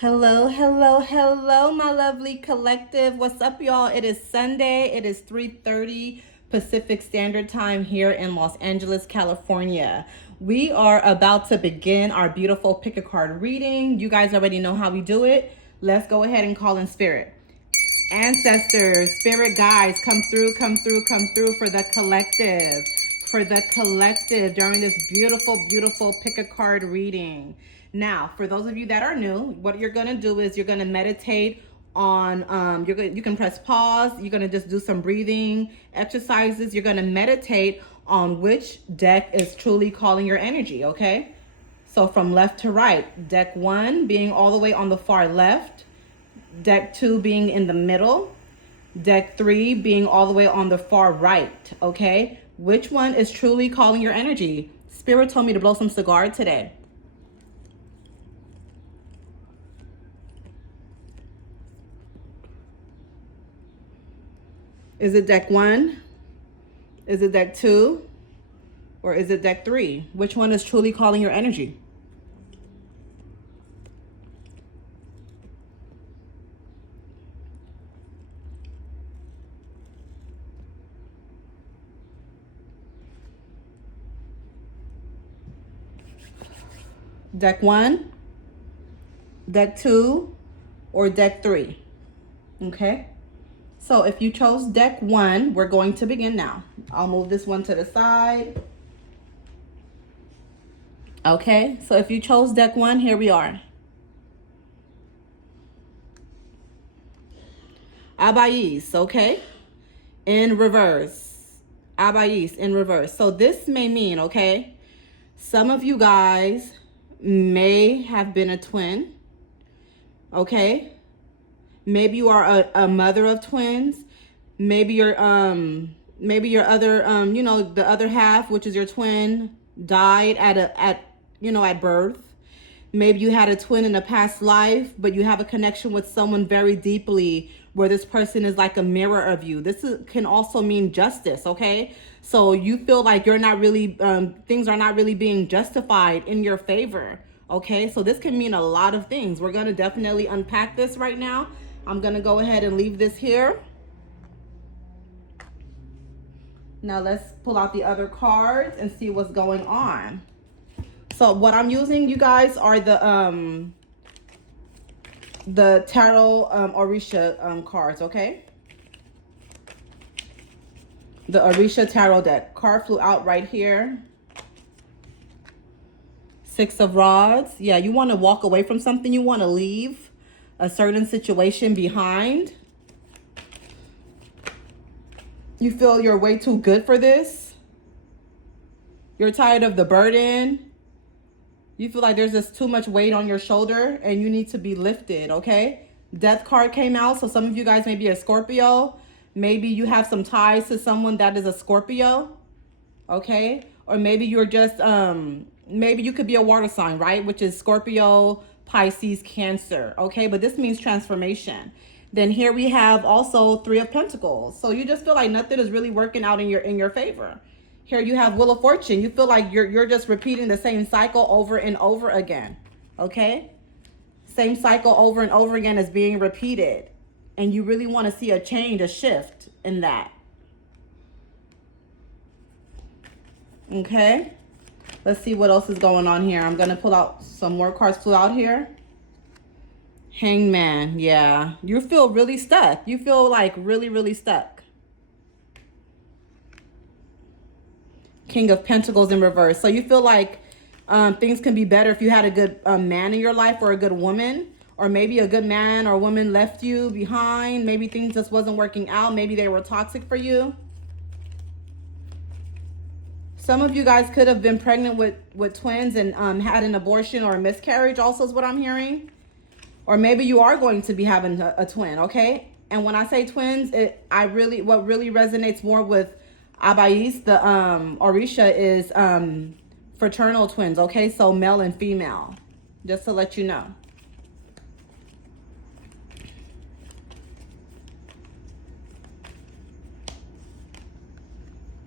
Hello, hello, hello, my lovely collective. What's up, y'all? It is Sunday. It is 3:30 Pacific Standard Time here in Los Angeles, California. We are about to begin our beautiful pick a card reading. You guys already know how we do it. Let's go ahead and call in spirit. Ancestors, spirit guides, come through, come through, come through for the collective. For the collective during this beautiful, beautiful pick a card reading. Now, for those of you that are new, what you're gonna do is you're gonna meditate on you can press pause. You're gonna just do some breathing exercises. You're gonna meditate on which deck is truly calling your energy. Okay, so from left to right, deck 1 being all the way on the far left, deck 2 being in the middle, deck 3 being all the way on the far right. Okay, which one is truly calling your energy? Spirit told me to blow some cigar today. Is it deck 1? Is it deck 2? Or is it deck 3? Which one is truly calling your energy? Deck 1, deck 2, or deck 3? Okay. So if you chose deck 1, we're going to begin now. I'll move this one to the side. Okay, so if you chose deck 1, here we are. Abayis, okay? In reverse. Abayis in reverse. So this may mean, okay, some of you guys may have been a twin, okay? Maybe you are a mother of twins. Maybe your other the other half, which is your twin, died at birth. Maybe you had a twin in a past life, but you have a connection with someone very deeply where this person is like a mirror of you. Can also mean justice, okay? So you feel like you're not really, things are not really being justified in your favor, okay? So this can mean a lot of things. We're going to definitely unpack this right now. I'm going to go ahead and leave this here. Now let's pull out the other cards and see what's going on. So what I'm using, you guys, are the tarot Orisha cards, okay? The Orisha tarot deck. Card flew out right here. 6 of Rods. Yeah, you want to walk away from something. You want to leave a certain situation behind. You feel you're way too good for this. You're tired of the burden. You feel like there's just too much weight on your shoulder and you need to be lifted, okay? Death card came out, so some of you guys may be a Scorpio. Maybe you have some ties to someone that is a Scorpio, okay? Or maybe you're just, maybe you could be a water sign, right? Which is Scorpio, Pisces, Cancer, okay? But this means transformation. Then here we have also 3 of Pentacles. So you just feel like nothing is really working out in your favor. Here you have Wheel of Fortune. You feel like you're just repeating the same cycle over and over again, okay? Same cycle over and over again is being repeated. And you really want to see a change, a shift in that. Okay? Let's see what else is going on here. I'm going to pull out some more cards. Flew out here. Hangman. Yeah. You feel really stuck. You feel like really, really stuck. King of Pentacles in reverse. So you feel like things can be better if you had a good man in your life or a good woman. Or maybe a good man or woman left you behind. Maybe things just wasn't working out. Maybe they were toxic for you. Some of you guys could have been pregnant with twins and had an abortion or a miscarriage also is what I'm hearing. Or maybe you are going to be having a twin, okay? And when I say twins, what really resonates more with Abayis, the Orisha, is fraternal twins, okay? So male and female, just to let you know.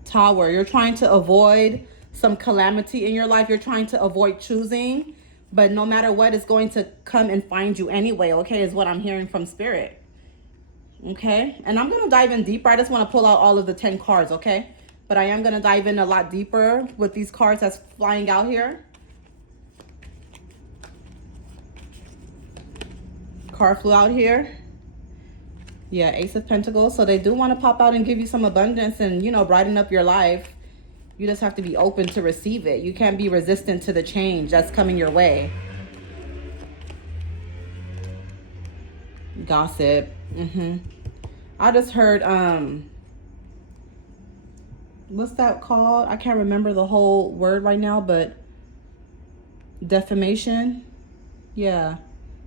Tower, you're trying to avoid some calamity in your life. You're trying to avoid choosing But no matter what, it's going to come and find you anyway, okay, is what I'm hearing from Spirit. Okay, and I'm going to dive in deeper. I just want to pull out all of the 10 cards, okay? But I am going to dive in a lot deeper with these cards that's flying out here. Card flew out here. Yeah, Ace of Pentacles. So they do want to pop out and give you some abundance and, you know, brighten up your life. You just have to be open to receive it. You can't be resistant to the change that's coming your way. Gossip. I just heard, what's that called? I can't remember the whole word right now, but defamation. Yeah.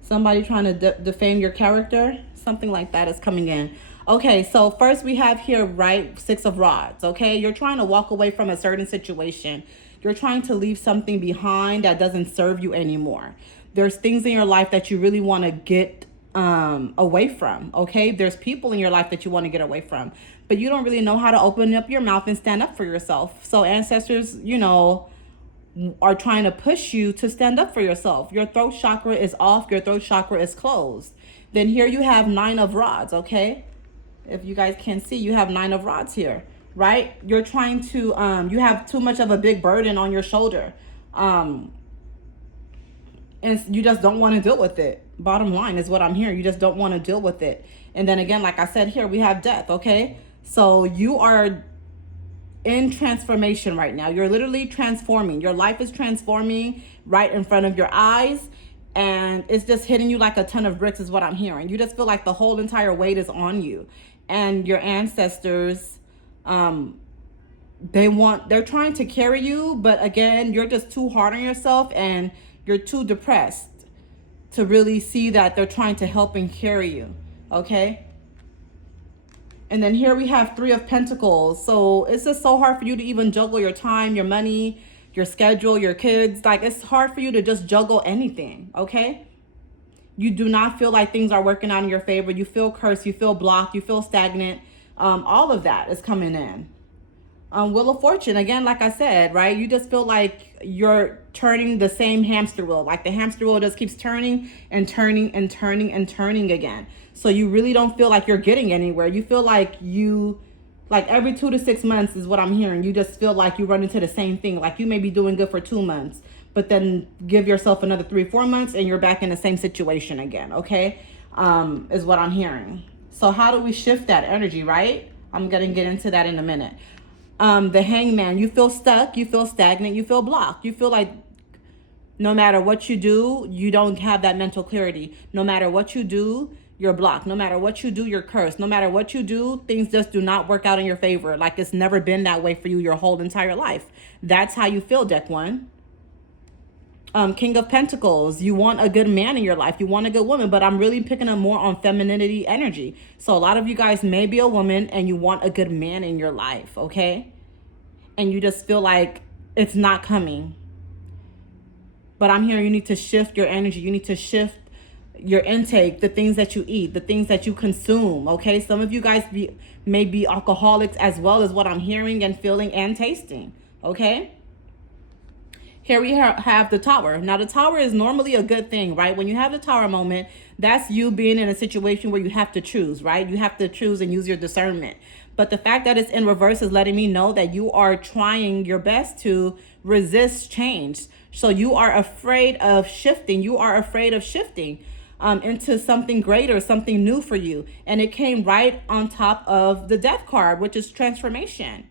Somebody trying to defame your character. Something like that is coming in. Okay, so first we have here, right, 6 of Rods, okay? You're trying to walk away from a certain situation. You're trying to leave something behind that doesn't serve you anymore. There's things in your life that you really want to get away from, okay? There's people in your life that you want to get away from, but you don't really know how to open up your mouth and stand up for yourself. So ancestors, you know, are trying to push you to stand up for yourself. Your throat chakra is off. Your throat chakra is closed. Then here you have 9 of Rods, okay? If you guys can see, you have 9 of Rods here, right? You're trying to, you have too much of a big burden on your shoulder. And you just don't want to deal with it. Bottom line is what I'm hearing. You just don't want to deal with it. And then again, like I said here, we have death, okay? So you are in transformation right now. You're literally transforming. Your life is transforming right in front of your eyes. And it's just hitting you like a ton of bricks is what I'm hearing. You just feel like the whole entire weight is on you. And your ancestors, they're trying to carry you. But again, you're just too hard on yourself and you're too depressed to really see that they're trying to help and carry you. Okay. And then here we have 3 of Pentacles. So it's just so hard for you to even juggle your time, your money, your schedule, your kids. Like, it's hard for you to just juggle anything, okay? You do not feel like things are working out in your favor. You feel cursed, you feel blocked, you feel stagnant. All of that is coming in. Wheel of Fortune, again, like I said, right? You just feel like you're turning the same hamster wheel. Like the hamster wheel just keeps turning and turning and turning and turning again. So you really don't feel like you're getting anywhere. You feel like like every 2 to 6 months is what I'm hearing. You just feel like you run into the same thing. Like you may be doing good for 2 months, but then give yourself another 3-4 months and you're back in the same situation again, okay? Is what I'm hearing. So how do we shift that energy, right? I'm going to get into that in a minute. The Hangman, you feel stuck, you feel stagnant, you feel blocked. You feel like no matter what you do, you don't have that mental clarity. No matter what you do, you're blocked. No matter what you do, you're cursed. No matter what you do, things just do not work out in your favor. Like it's never been that way for you your whole entire life. That's how you feel, deck 1. King of Pentacles, you want a good man in your life. You want a good woman, but I'm really picking up more on femininity energy. So a lot of you guys may be a woman and you want a good man in your life, okay? And you just feel like it's not coming. But I'm hearing you need to shift your energy. You need to shift your intake, the things that you eat, the things that you consume, okay? Some of you guys may be alcoholics as well, as what I'm hearing and feeling and tasting, okay? Here we have the Tower. Now, the Tower is normally a good thing, right? When you have the Tower moment, that's you being in a situation where you have to choose, right? You have to choose and use your discernment. But the fact that it's in reverse is letting me know that you are trying your best to resist change. So you are afraid of shifting. You are afraid of shifting into something greater, something new for you. And it came right on top of the Death card, which is transformation,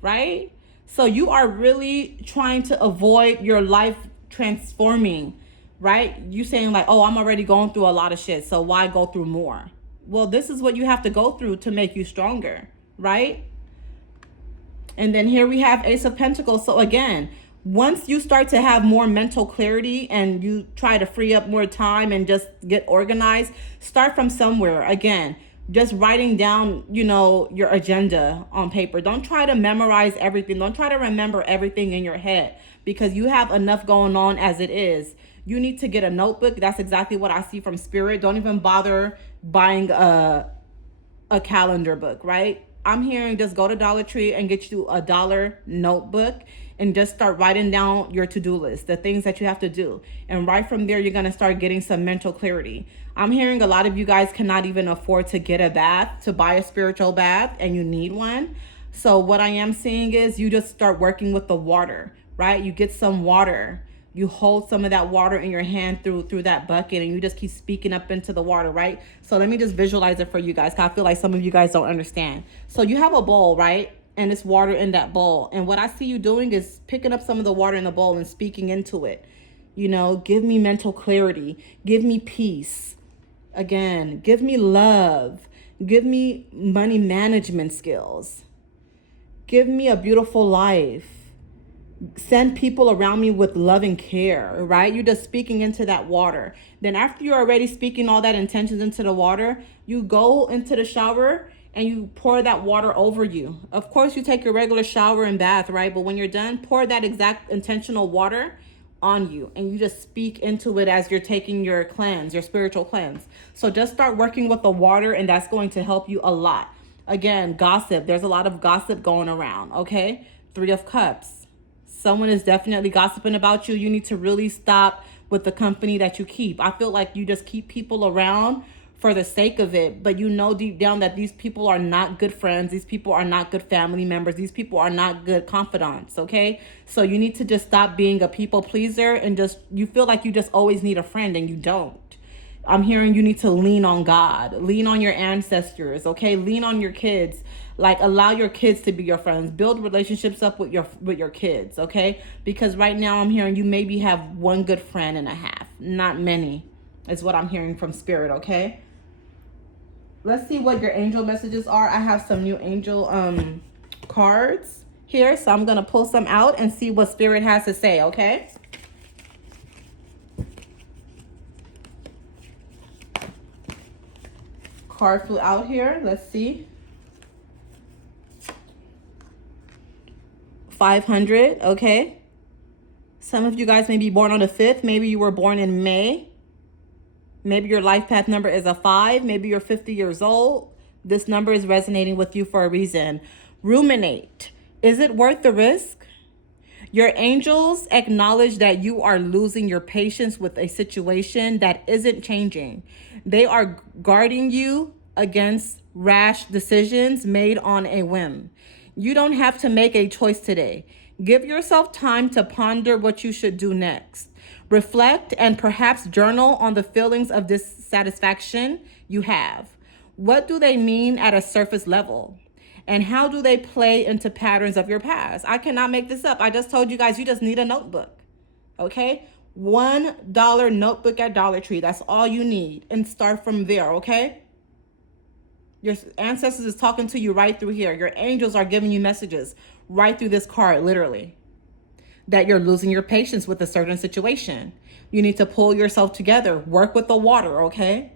right? So you are really trying to avoid your life transforming, right? You saying like, oh, I'm already going through a lot of shit, so why go through more? Well, this is what you have to go through to make you stronger, right? And then here we have Ace of Pentacles. So again, once you start to have more mental clarity and you try to free up more time and just get organized, start from somewhere. Again, just writing down, you know, your agenda on paper. Don't try to memorize everything. Don't try to remember everything in your head because you have enough going on as it is. You need to get a notebook. That's exactly what I see from Spirit. Don't even bother buying a calendar book, right? I'm hearing just go to Dollar Tree and get you a $1 notebook and just start writing down your to-do list, the things that you have to do. And right from there, you're going to start getting some mental clarity. I'm hearing a lot of you guys cannot even afford to get a bath, to buy a spiritual bath, and you need one. So what I am seeing is you just start working with the water, right? You get some water. You hold some of that water in your hand through that bucket, and you just keep speaking up into the water, right? So let me just visualize it for you guys, because I feel like some of you guys don't understand. So you have a bowl, right? And it's water in that bowl. And what I see you doing is picking up some of the water in the bowl and speaking into it. You know, give me mental clarity. Give me peace. Again, give me love. Give me money management skills. Give me a beautiful life. Send people around me with love and care, right? You're just speaking into that water. Then after you're already speaking all that intentions into the water, you go into the shower and you pour that water over you. Of course, you take your regular shower and bath, right? But when you're done, pour that exact intentional water on you, and you just speak into it as you're taking your cleanse, your spiritual cleanse. So just start working with the water, and that's going to help you a lot. Again, gossip. There's a lot of gossip going around, okay? 3 of Cups. Someone is definitely gossiping about you. You need to really stop with the company that you keep. I feel like you just keep people around for the sake of it, but you know deep down that these people are not good friends. These people are not good family members. These people are not good confidants, okay? So you need to just stop being a people pleaser, and just, you feel like you just always need a friend, and you don't. I'm hearing you need to lean on God, lean on your ancestors, okay? Lean on your kids. Like, allow your kids to be your friends. Build relationships up with your kids, okay? Because right now I'm hearing you maybe have one good friend and a half, not many, is what I'm hearing from Spirit, okay? Let's see what your angel messages are. I have some new angel cards here, so I'm going to pull some out and see what Spirit has to say, okay? Card flew out here. Let's see. 500, okay? Some of you guys may be born on the 5th. Maybe you were born in May. Maybe your life path number is a 5. Maybe you're 50 years old. This number is resonating with you for a reason. Ruminate. Is it worth the risk? Your angels acknowledge that you are losing your patience with a situation that isn't changing. They are guarding you against rash decisions made on a whim. You don't have to make a choice today. Give yourself time to ponder what you should do next. Reflect and perhaps journal on the feelings of dissatisfaction you have. What do they mean at a surface level? And how do they play into patterns of your past? I cannot make this up. I just told you guys you just need a notebook, okay? $1 notebook at Dollar Tree. That's all you need. And start from there, okay? Your ancestors is talking to you right through here. Your angels are giving you messages right through this card, literally, that you're losing your patience with a certain situation. You need to pull yourself together. Work with the water, okay?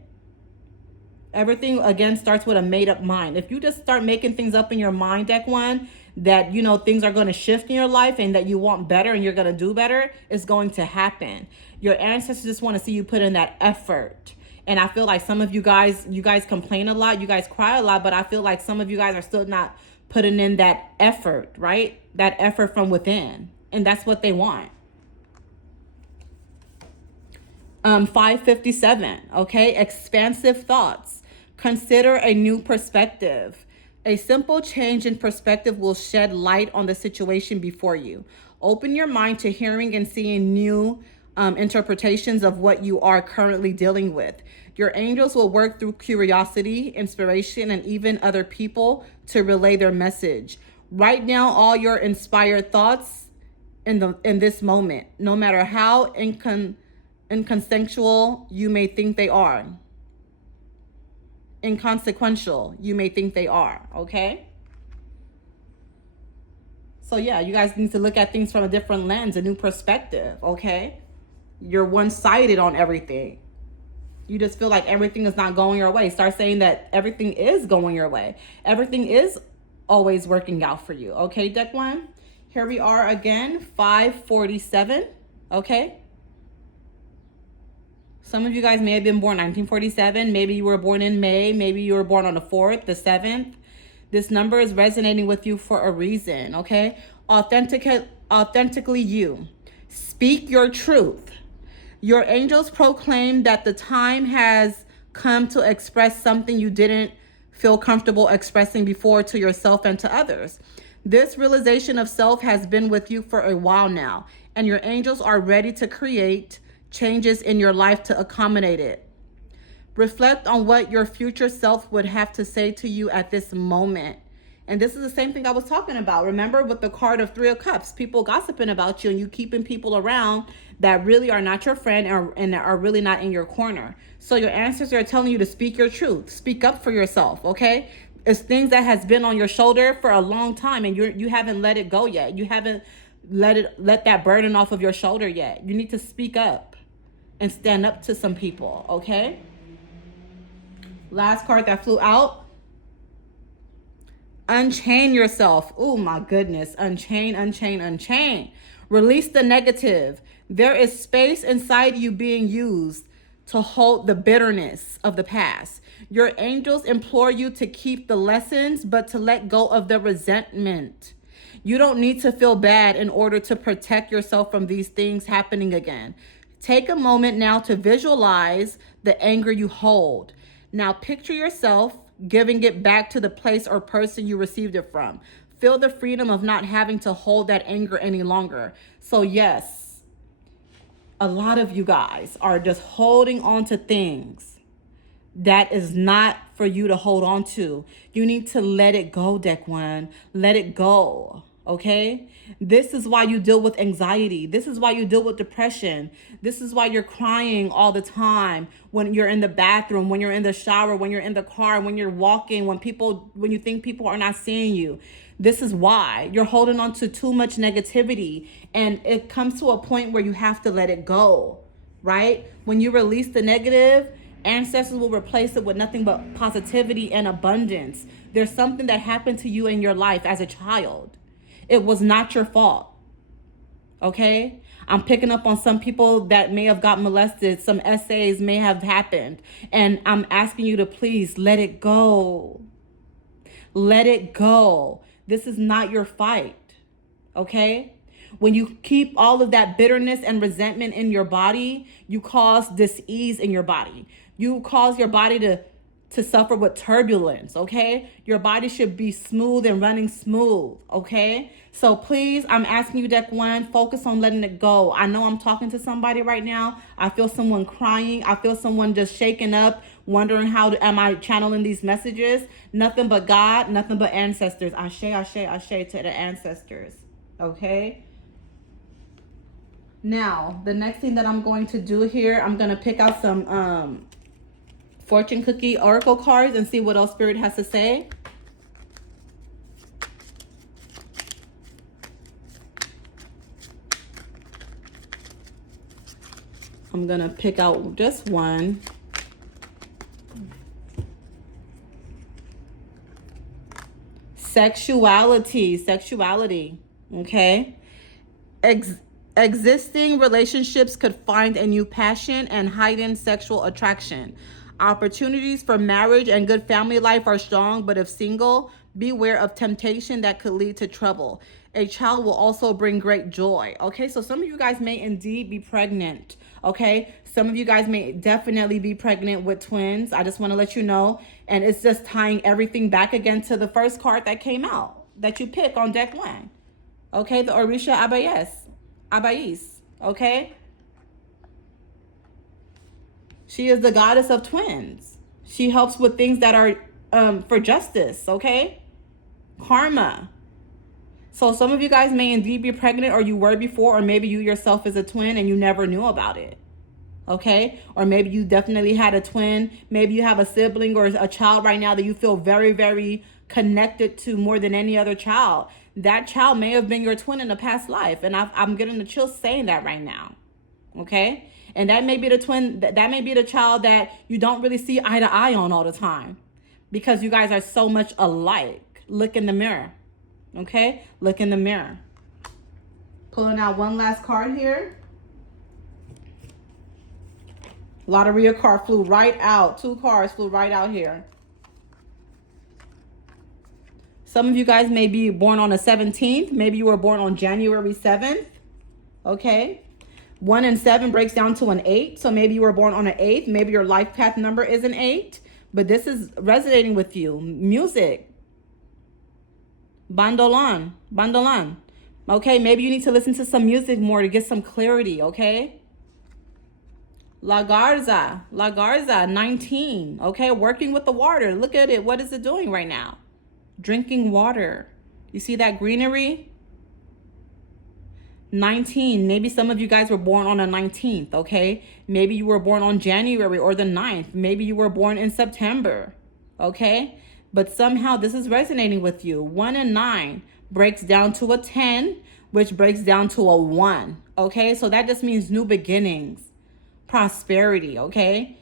Everything, again, starts with a made-up mind. If you just start making things up in your mind, deck 1, that, you know, things are going to shift in your life and that you want better and you're going to do better, it's going to happen. Your ancestors just want to see you put in that effort. And I feel like some of you guys complain a lot, you guys cry a lot, but I feel like some of you guys are still not putting in that effort, right? That effort from within. And that's what they want. 557, okay? Expansive thoughts. Consider a new perspective. A simple change in perspective will shed light on the situation before you. Open your mind to hearing and seeing new interpretations of what you are currently dealing with. Your angels will work through curiosity, inspiration, and even other people to relay their message. Write down all your inspired thoughts in this moment, no matter how inconsequential you may think they are. Inconsequential you may think they are, okay? So yeah, you guys need to look at things from a different lens, a new perspective, okay? You're one-sided on everything. You just feel like everything is not going your way. Start saying that everything is going your way. Everything is always working out for you, okay, deck 1? Here we are again, 547, okay? Some of you guys may have been born 1947. Maybe you were born in May. Maybe you were born on the 4th, the 7th. This number is resonating with you for a reason, okay? Authenticate authentically you. Speak your truth. Your angels proclaim that the time has come to express something you didn't feel comfortable expressing before to yourself and to others. This realization of self has been with you for a while now, and your angels are ready to create changes in your life to accommodate it. Reflect on what your future self would have to say to you at this moment. And this is the same thing I was talking about. Remember with the card of Three of Cups, people gossiping about you and you keeping people around that really are not your friend and are really not in your corner. So your ancestors are telling you to speak your truth. Speak up for yourself, okay? It's things that has been on your shoulder for a long time and you haven't let it go yet. You haven't let that burden off of your shoulder yet. You need to speak up and stand up to some people, okay? Last card that flew out. Unchain yourself. Oh my goodness. Unchain, unchain, unchain. Release the negative. There is space inside you being used to hold the bitterness of the past. Your angels implore you to keep the lessons, but to let go of the resentment. You don't need to feel bad in order to protect yourself from these things happening again. Take a moment now to visualize the anger you hold. Now picture yourself giving it back to the place or person you received it from. Feel the freedom of not having to hold that anger any longer. So yes, a lot of you guys are just holding on to things that is not for you to hold on to. You need to let it go, Deck One. Let it go, okay? This is why you deal with anxiety. This is why you deal with depression. This is why you're crying all the time when you're in the bathroom, when you're in the shower, when you're in the car, when you're walking, when you think people are not seeing you. This is why you're holding on to too much negativity, and it comes to a point where you have to let it go, right? When you release the negative, ancestors will replace it with nothing but positivity and abundance. There's something that happened to you in your life as a child. It was not your fault. Okay? I'm picking up on some people that may have got molested. Some essays may have happened. And I'm asking you to please let it go. Let it go. This is not your fight. Okay? When you keep all of that bitterness and resentment in your body, you cause dis-ease in your body. You cause your body to suffer with turbulence, okay? Your body should be smooth and running smooth, okay? So please, I'm asking you, Deck One, focus on letting it go. I know I'm talking to somebody right now. I feel someone crying. I feel someone just shaking up, wondering am I channeling these messages? Nothing but God, nothing but ancestors. Ashe, ashe, ashe to the ancestors, okay? Now, the next thing that I'm going to do here, I'm going to pick out some fortune cookie oracle cards and see what else Spirit has to say. I'm going to pick out just one. Sexuality, okay? Existing relationships could find a new passion and heightened sexual attraction. Opportunities for marriage and good family life are strong, but if single, beware of temptation that could lead to trouble. A child will also bring great joy. Okay, so some of you guys may indeed be pregnant. Okay, some of you guys may definitely be pregnant with twins. I just want to let you know. And it's just tying everything back again to the first card that came out that you pick on Deck One. Okay, the Orisha Abayis. Okay. She is the goddess of twins. She helps with things that are for justice, okay? Karma. So some of you guys may indeed be pregnant, or you were before, or maybe you yourself is a twin and you never knew about it, okay? Or maybe you definitely had a twin. Maybe you have a sibling or a child right now that you feel very, very connected to more than any other child. That child may have been your twin in a past life, and I'm getting the chills saying that right now, okay? And that may be the twin, that may be the child that you don't really see eye to eye on all the time because you guys are so much alike. Look in the mirror, okay? Look in the mirror. Pulling out one last card here. Lotteria card flew right out. 2 cards flew right out here. Some of you guys may be born on the 17th. Maybe you were born on January 7th. Okay. 1 and 7 breaks down to an 8. So maybe you were born on an 8th. Maybe your life path number is an 8. But this is resonating with you. Music. Bandolan. Bandolan. Okay. Maybe you need to listen to some music more to get some clarity. Okay. La Garza. La Garza. 19. Okay. Working with the water. Look at it. What is it doing right now? Drinking water. You see that greenery? 19. Maybe some of you guys were born on the 19th, okay? Maybe you were born on January or the 9th. Maybe you were born in September, okay? But somehow this is resonating with you. 1 and 9 breaks down to a 10, which breaks down to a 1, okay? So that just means new beginnings, prosperity, okay?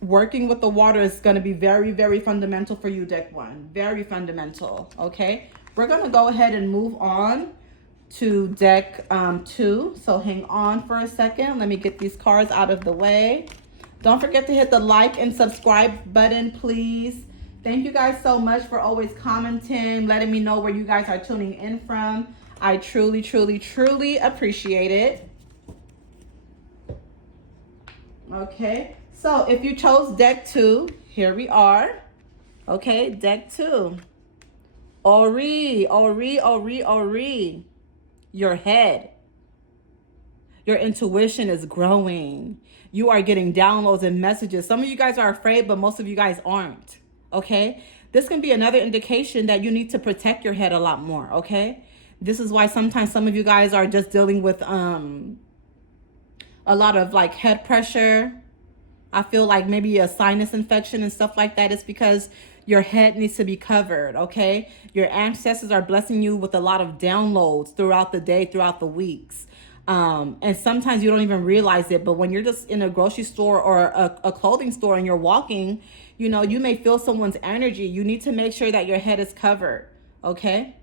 Working with the water is going to be very, very fundamental for you, deck 1. Very fundamental, okay? We're going to go ahead and move on to deck 2. So hang on for a second. Let me get these cards out of the way. Don't forget to hit the like and subscribe button, please. Thank you guys so much for always commenting, letting me know where you guys are tuning in from. I truly, truly, truly appreciate it. Okay. So if you chose deck 2, here we are. Okay, deck 2. Ori, Ori, Ori, Ori. Your head. Your intuition is growing. You are getting downloads and messages. Some of you guys are afraid, but most of you guys aren't. Okay? This can be another indication that you need to protect your head a lot more. Okay? This is why sometimes some of you guys are just dealing with a lot of like head pressure. I feel like maybe a sinus infection and stuff like that. It's because your head needs to be covered, okay? Your ancestors are blessing you with a lot of downloads throughout the day, throughout the weeks. And sometimes you don't even realize it, but when you're just in a grocery store or a clothing store and you're walking, you know, you may feel someone's energy. You need to make sure that your head is covered, okay?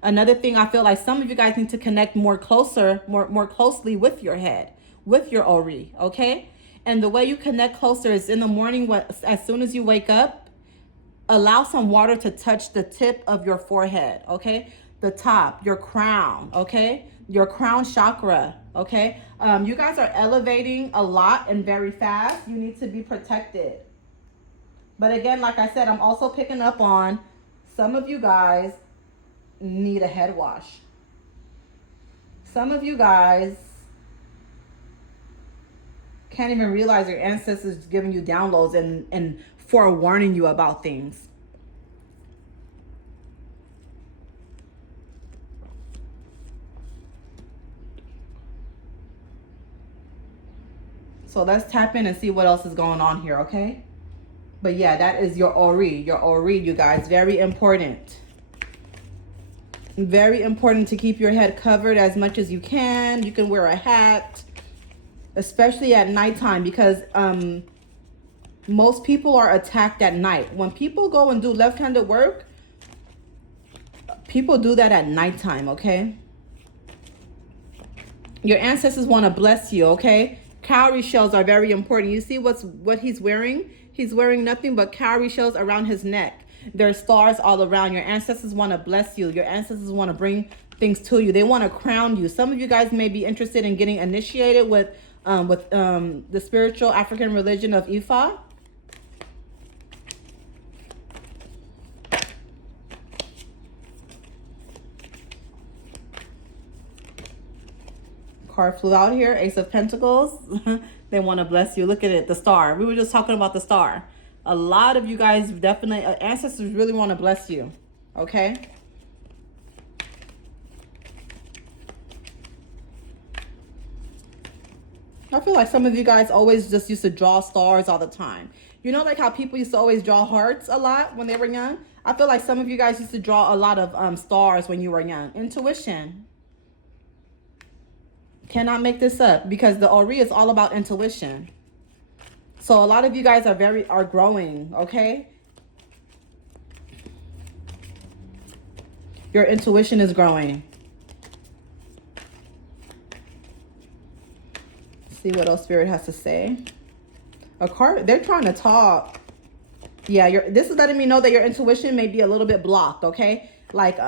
Another thing, I feel like some of you guys need to connect more closely with your head, with your Ori, okay? And the way you connect closer is in the morning, as soon as you wake up, allow some water to touch the tip of your forehead, okay? The top, your crown, okay? Your crown chakra, okay? You guys are elevating a lot and very fast. You need to be protected. But again, like I said, I'm also picking up on some of you guys need a head wash. Some of you guys can't even realize your ancestors giving you downloads and forewarning you about things. So let's tap in and see what else is going on here, okay? But yeah, that is your Ori. Your Ori, you guys, very important. Very important to keep your head covered as much as you can. You can wear a hat, especially at nighttime, because most people are attacked at night. When people go and do left-handed work, people do that at nighttime, okay? Your ancestors want to bless you, okay? Cowrie shells are very important. You see what he's wearing? He's wearing nothing but cowrie shells around his neck. There are stars all around. Your ancestors want to bless you. Your ancestors want to bring things to you. They want to crown you. Some of you guys may be interested in getting initiated with the spiritual African religion of Ifa. Card flew out here, Ace of Pentacles. They want to bless you. Look at it, the star. We were just talking about the star. A lot of you guys definitely, ancestors really want to bless you, okay? I feel like some of you guys always just used to draw stars all the time. You know, like how people used to always draw hearts a lot when they were young? I feel like some of you guys used to draw a lot of stars when you were young. Intuition. Cannot make this up, because the Ori is all about intuition. So a lot of you guys are growing, okay? Your intuition is growing. See what else Spirit has to say. A card, they're trying to talk. Yeah, this is letting me know that your intuition may be a little bit blocked, okay? Like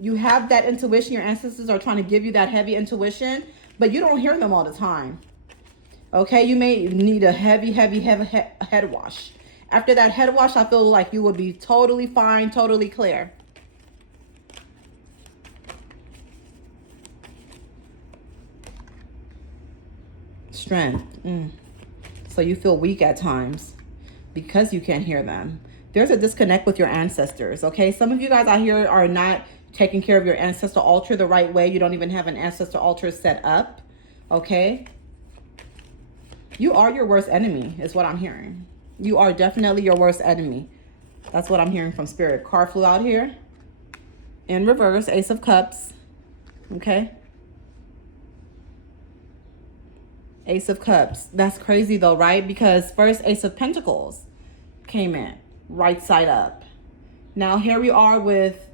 you have that intuition, your ancestors are trying to give you that heavy intuition, but you don't hear them all the time. Okay, you may need a heavy head wash. After that head wash, I feel like you will be totally fine, totally clear. Strength. So you feel weak at times because you can't hear them. There's a disconnect with your ancestors, okay? Some of you guys out here are not taking care of your ancestor altar the right way. You don't even have an ancestor altar set up, okay? You are your worst enemy, is what I'm hearing. You are definitely your worst enemy. That's what I'm hearing from Spirit. Card flew out here. In reverse, Ace of Cups, okay? Ace of Cups. That's crazy though, right? Because first Ace of Pentacles came in, right side up. Now here we are with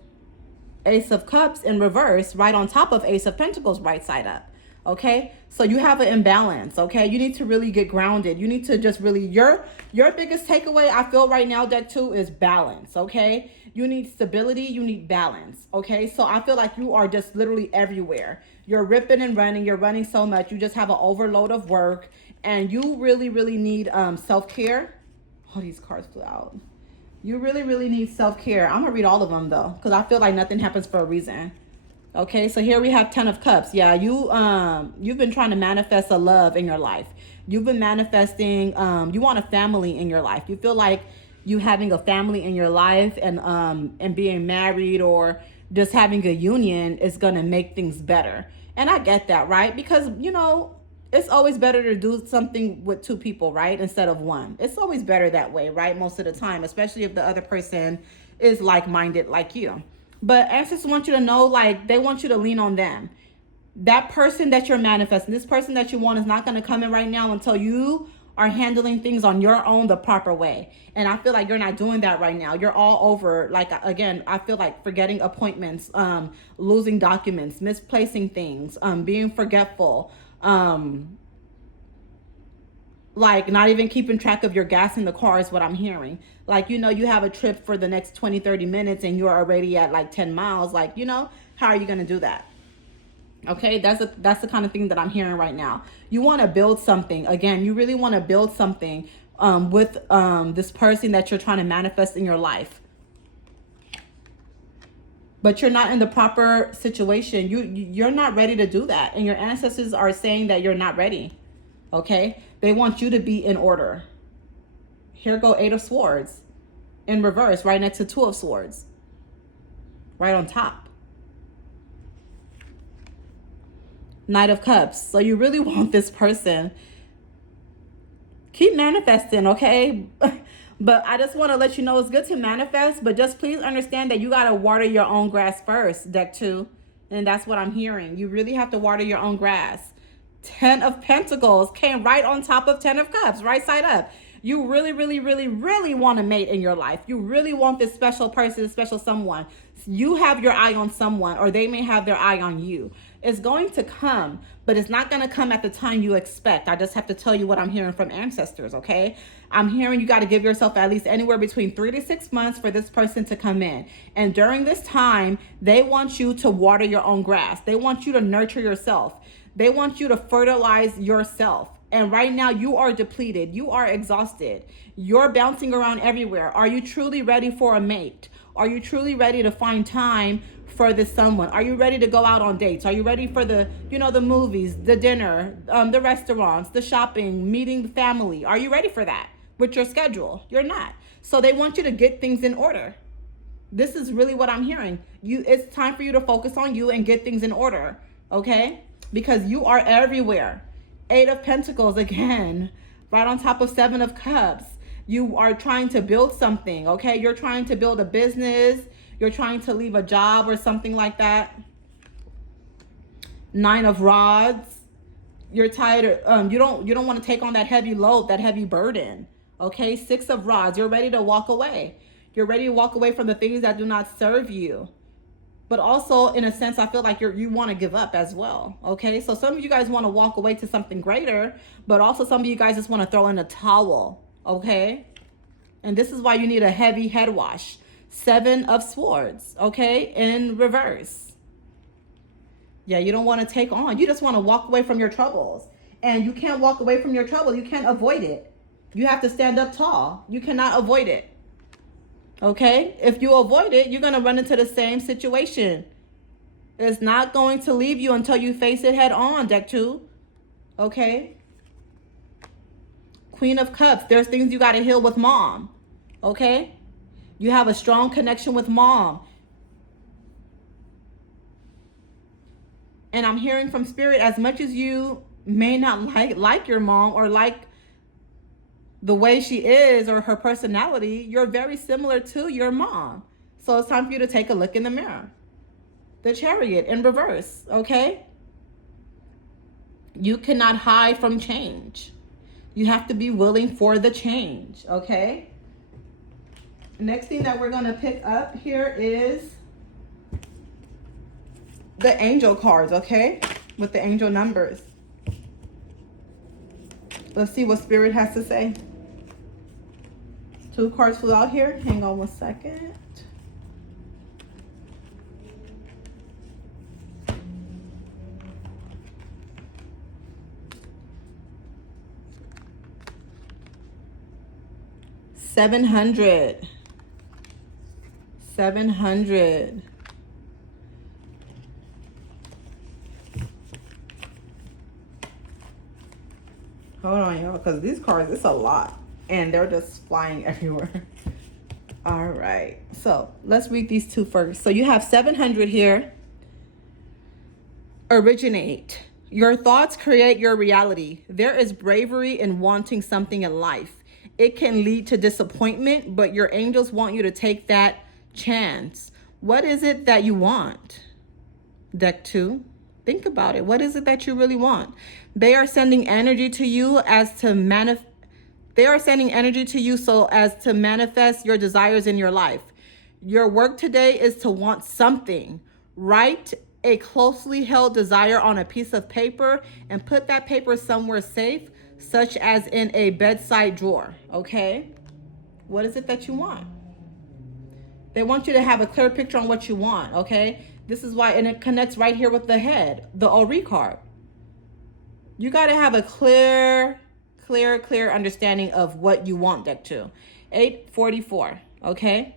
Ace of Cups in reverse, right on top of Ace of Pentacles, right side up. Okay, so you have an imbalance. Okay, you need to really get grounded. You need to just really, your biggest takeaway I feel right now, deck 2, is balance. Okay, you need stability, you need balance. Okay, so I feel like you are just literally everywhere. You're ripping and running, you're running so much, you just have an overload of work, and you really need self-care. Oh, these cards flew out. You really need self-care. I'm gonna read all of them though, because I feel like nothing happens for a reason. Okay, so here we have 10 of Cups. Yeah, you've been trying to manifest a love in your life. You've been manifesting, you want a family in your life. You feel like you having a family in your life and being married or just having a union is gonna make things better. And I get that, right? Because, you know, it's always better to do something with 2 people, right? Instead of 1. It's always better that way, right? Most of the time, especially if the other person is like-minded like you. But ancestors want you to know, like, they want you to lean on them. That person that you're manifesting, this person that you want is not going to come in right now until you are handling things on your own the proper way. And I feel like you're not doing that right now. You're all over, like, again, I feel like forgetting appointments, losing documents, misplacing things, being forgetful, like not even keeping track of your gas in the car is what I'm hearing. Like, you know, you have a trip for the next 20-30 minutes and you're already at like 10 miles. Like, you know, how are you going to do that? Okay, that's the kind of thing that I'm hearing right now. You want to build something. Again, you really want to build something with this person that you're trying to manifest in your life. But you're not in the proper situation. You're not ready to do that. And your ancestors are saying that you're not ready. Okay, they want you to be in order. Here go 8 of Swords in reverse, right next to 2 of Swords, right on top. Knight of Cups. So you really want this person. Keep manifesting, okay? But I just want to let you know it's good to manifest, but just please understand that you got to water your own grass first, deck 2. And that's what I'm hearing. You really have to water your own grass. 10 of Pentacles came right on top of 10 of Cups, right side up. You really want a mate in your life. You really want this special person, special someone. You have your eye on someone, or they may have their eye on you. It's going to come, but it's not going to come at the time you expect. I just have to tell you what I'm hearing from ancestors, okay? I'm hearing you got to give yourself at least anywhere between 3 to 6 months for this person to come in. And during this time, they want you to water your own grass. They want you to nurture yourself. They want you to fertilize yourself. And right now you are depleted. You are exhausted. You're bouncing around everywhere. Are you truly ready for a mate? Are you truly ready to find time for this someone? Are you ready to go out on dates? Are you ready for the, you know, the movies, the dinner, the restaurants, the shopping, meeting the family? Are you ready for that with your schedule? You're not. So they want you to get things in order. This is really what I'm hearing. It's time for you to focus on you and get things in order, okay? Because you are everywhere. 8 of Pentacles again, right on top of 7 of Cups. You are trying to build something, okay? You're trying to build a business. You're trying to leave a job or something like that. 9 of Rods. You're tired. You don't want to take on that heavy load, that heavy burden, okay? 6 of Rods. You're ready to walk away. You're ready to walk away from the things that do not serve you. But also, in a sense, I feel like you want to give up as well, okay? So some of you guys want to walk away to something greater, but also some of you guys just want to throw in a towel, okay? And this is why you need a heavy head wash. 7 of Swords, okay, in reverse. Yeah, you don't want to take on. You just want to walk away from your troubles. And you can't walk away from your trouble. You can't avoid it. You have to stand up tall. You cannot avoid it. Okay? If you avoid it, you're going to run into the same situation. It's not going to leave you until you face it head on, deck 2. Okay? Queen of Cups. There's things you got to heal with mom. Okay? You have a strong connection with mom. And I'm hearing from Spirit, as much as you may not like your mom or like the way she is or her personality, you're very similar to your mom. So it's time for you to take a look in the mirror. The Chariot in reverse, okay? You cannot hide from change. You have to be willing for the change, okay? Next thing that we're going to pick up here is the angel cards, okay? With the angel numbers. Let's see what Spirit has to say. 2 cards flew out here. Hang on one second. $700. Hold on, y'all, because these cards, it's a lot. And they're just flying everywhere. All right. So let's read these 2 first. So you have 700 here. Originate. Your thoughts create your reality. There is bravery in wanting something in life. It can lead to disappointment, but your angels want you to take that chance. What is it that you want? Deck 2. Think about it. What is it that you really want? They are sending energy to you as to manifest. They are sending energy to you so as to manifest your desires in your life. Your work today is to want something. Write a closely held desire on a piece of paper and put that paper somewhere safe, such as in a bedside drawer, okay? What is it that you want? They want you to have a clear picture on what you want, okay? This is why, and it connects right here with the head, the Ori card. You got to have a clear understanding of what you want, deck 2. 844, okay?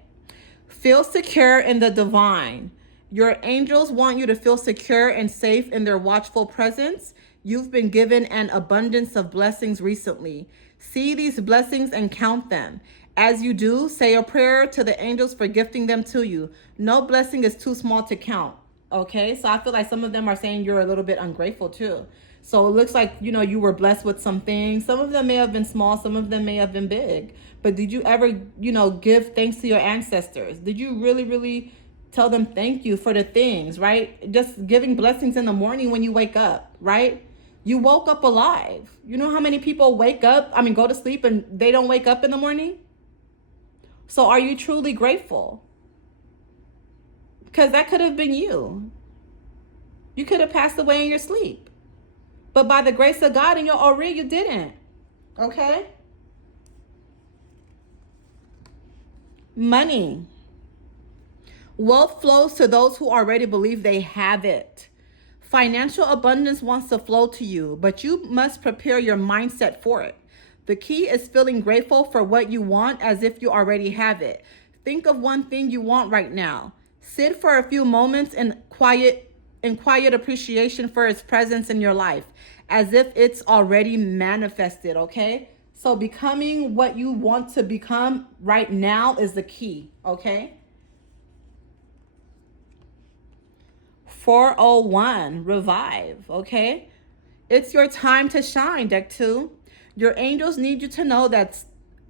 Feel secure in the divine. Your angels want you to feel secure and safe in their watchful presence. You've been given an abundance of blessings recently. See these blessings and count them. As you do, say a prayer to the angels for gifting them to you. No blessing is too small to count, okay? So I feel like some of them are saying you're a little bit ungrateful too. So it looks like, you know, you were blessed with some things. Some of them may have been small. Some of them may have been big. But did you ever, you know, give thanks to your ancestors? Did you really tell them thank you for the things, right? Just giving blessings in the morning when you wake up, right? You woke up alive. You know how many people go to sleep and they don't wake up in the morning? So are you truly grateful? Because that could have been you. You could have passed away in your sleep. But by the grace of God and your Ori, you didn't. Okay? Money. Wealth flows to those who already believe they have it. Financial abundance wants to flow to you, but you must prepare your mindset for it. The key is feeling grateful for what you want as if you already have it. Think of one thing you want right now. Sit for a few moments in quiet appreciation for its presence in your life, as if it's already manifested, okay? So becoming what you want to become right now is the key, okay? 401, revive, okay? It's your time to shine, deck 2. Your angels need you to know that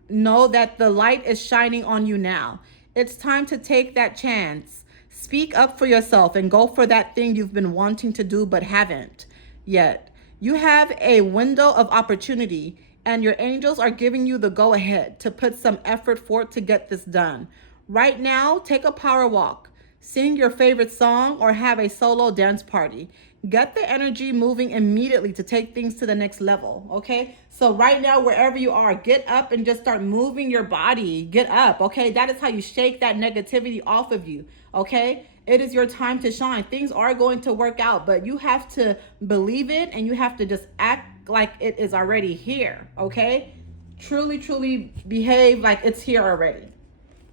the light is shining on you now. It's time to take that chance. Speak up for yourself and go for that thing you've been wanting to do but haven't yet. You have a window of opportunity, and your angels are giving you the go-ahead to put some effort forth to get this done. Right now, take a power walk, sing your favorite song, or have a solo dance party. Get the energy moving immediately to take things to the next level, okay? So right now, wherever you are, get up and just start moving your body. Get up, okay? That is how you shake that negativity off of you, okay? It is your time to shine. Things are going to work out, but you have to believe it and you have to just act like it is already here, okay? Truly, truly behave like it's here already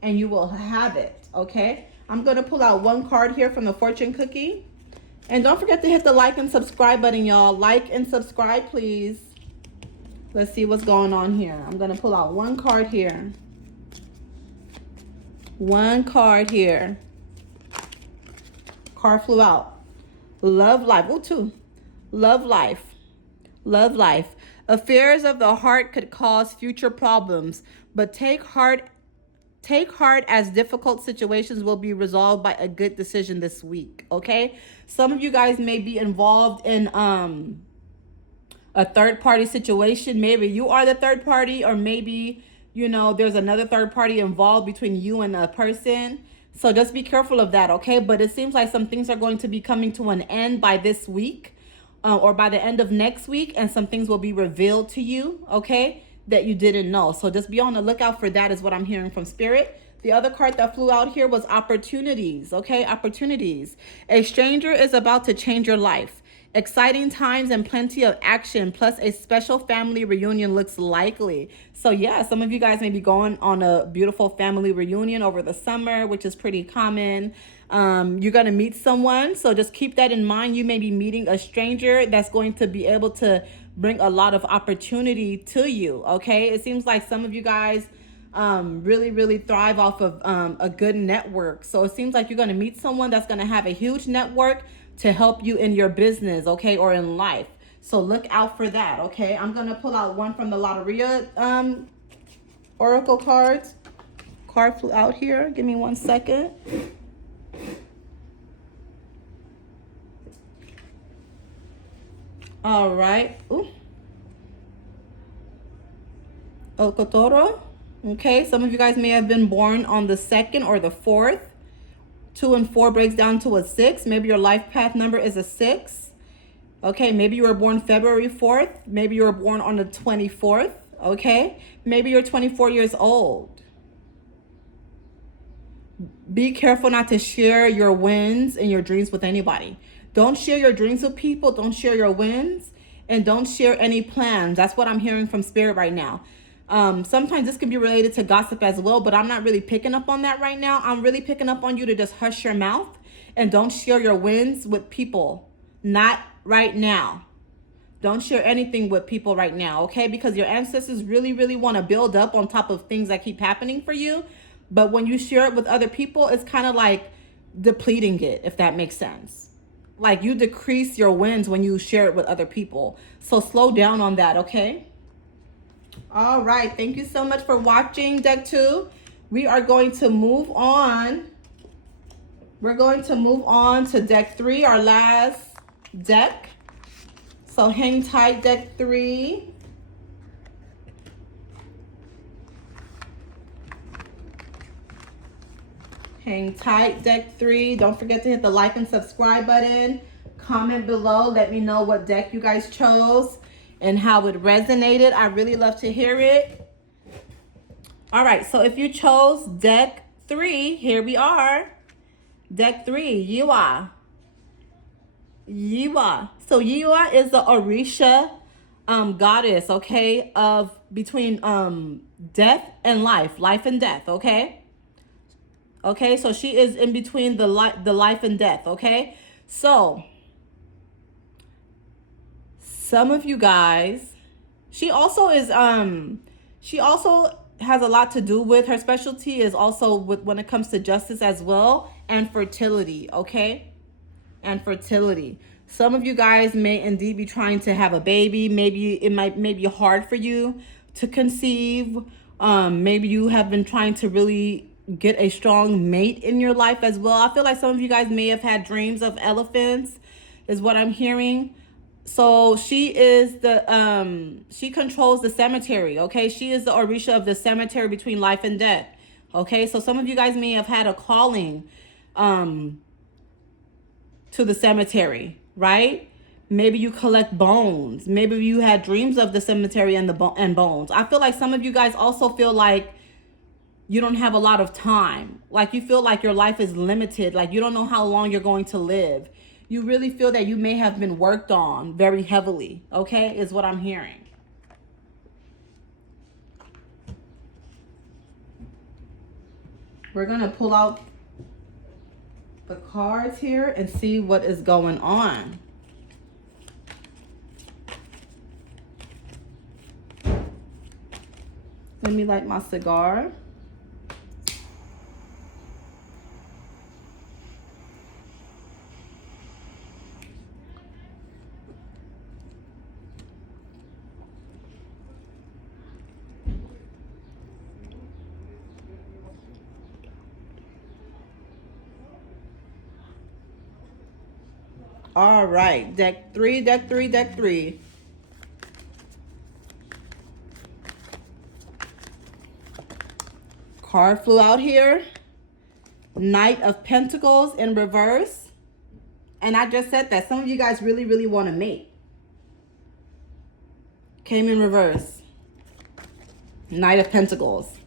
and you will have it, okay? I'm going to pull out one card here from the fortune cookie. And don't forget to hit the like and subscribe button, y'all. Like and subscribe, please. Let's see what's going on here. I'm going to pull out one card here. One card here. Card flew out. Love life. Oh, two. Love life. Love life. Affairs of the heart could cause future problems, but take heart as difficult situations will be resolved by a good decision this week, okay? Some of you guys may be involved in a third party situation. Maybe you are the third party, or maybe, you know, there's another third party involved between you and a person. So just be careful of that, okay? But it seems like some things are going to be coming to an end by this week or by the end of next week, and some things will be revealed to you, okay, that you didn't know. So just be on the lookout for that is what I'm hearing from Spirit. The other card that flew out here was opportunities, okay? Opportunities. A stranger is about to change your life. Exciting times and plenty of action, plus a special family reunion looks likely. So yeah, some of you guys may be going on a beautiful family reunion over the summer, which is pretty common. You're going to meet someone, so just keep that in mind. You may be meeting a stranger that's going to be able to bring a lot of opportunity to you, okay? It seems like some of you guys really thrive off of a good network. So it seems like you're going to meet someone that's going to have a huge network to help you in your business, okay, or in life. So look out for that, okay? I'm going to pull out one from the Lotteria Oracle cards. Card flew out here. Give me 1 second. All right. Ooh. Okotoro. Okay, some of you guys may have been born on the 2nd or the 4th. 2 and 4 breaks down to a 6. Maybe your life path number is a 6. Okay, maybe you were born February 4th. Maybe you were born on the 24th. Okay, maybe you're 24 years old. Be careful not to share your wins and your dreams with anybody. Don't share your dreams with people. Don't share your wins. And don't share any plans. That's what I'm hearing from Spirit right now. Sometimes this can be related to gossip as well, but I'm not really picking up on that right now. I'm really picking up on you to just hush your mouth and don't share your wins with people. Not right now. Don't share anything with people right now, okay? Because your ancestors really want to build up on top of things that keep happening for you. But when you share it with other people, it's kind of like depleting it, if that makes sense. Like you decrease your wins when you share it with other people. So slow down on that, okay? All right. Thank you so much for watching deck 2. We are going to move on. We're going to move on to deck 3, our last deck. So hang tight, deck 3. Hang tight, deck 3. Don't forget to hit the like and subscribe button. Comment below. Let me know what deck you guys chose and how it resonated. I really love to hear it. All right, so if you chose deck 3, here we are. Deck 3, Yiwa. Yiwa. So Yiwa is the Orisha goddess, okay, of between death and life and death, okay? Okay, so she is in between the life and death, okay? So some of you guys, she also has a lot to do with, her specialty is also with when it comes to justice as well, and fertility, okay? And fertility. Some of you guys may indeed be trying to have a baby. Maybe it may be hard for you to conceive. Maybe you have been trying to really get a strong mate in your life as well. I feel like some of you guys may have had dreams of elephants, is what I'm hearing. So she is she controls the cemetery, okay? She is the Orisha of the cemetery between life and death, okay? So some of you guys may have had a calling to the cemetery, right? Maybe you collect bones. Maybe you had dreams of the cemetery and and bones. I feel like some of you guys also feel like you don't have a lot of time. Like you feel like your life is limited. Like you don't know how long you're going to live. You really feel that you may have been worked on very heavily, okay, is what I'm hearing. We're going to pull out the cards here and see what is going on. Let me light my cigar. All right, deck three, deck three, deck three. Card flew out here. Knight of Pentacles in reverse. And I just said that some of you guys really, really want to mate. Came in reverse. Knight of Pentacles.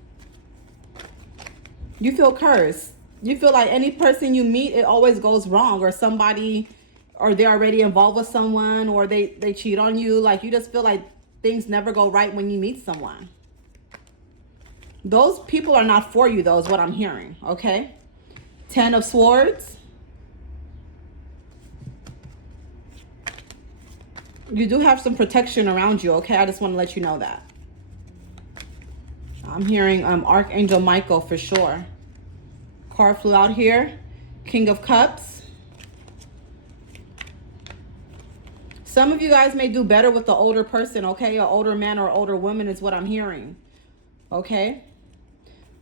You feel cursed. You feel like any person you meet, it always goes wrong, or somebody, or they're already involved with someone, or they cheat on you. Like you just feel like things never go right when you meet someone. Those people are not for you, though, is what I'm hearing, okay? 10 of Swords. You do have some protection around you, okay? I just want to let you know that. I'm hearing Archangel Michael for sure. Card flew out here. King of Cups. Some of you guys may do better with the older person, okay? An older man or older woman is what I'm hearing, okay?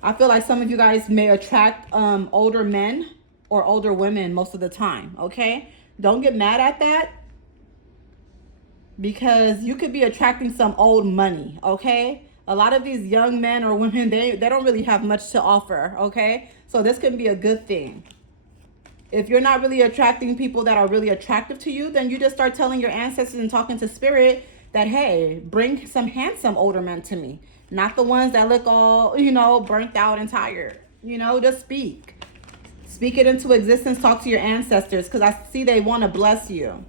I feel like some of you guys may attract older men or older women most of the time, okay? Don't get mad at that, because you could be attracting some old money, okay? A lot of these young men or women, they don't really have much to offer, okay? So this can be a good thing. If you're not really attracting people that are really attractive to you, then you just start telling your ancestors and talking to spirit that, hey, bring some handsome older men to me. Not the ones that look all, you know, burnt out and tired. You know, just speak. Speak it into existence. Talk to your ancestors, because I see they want to bless you.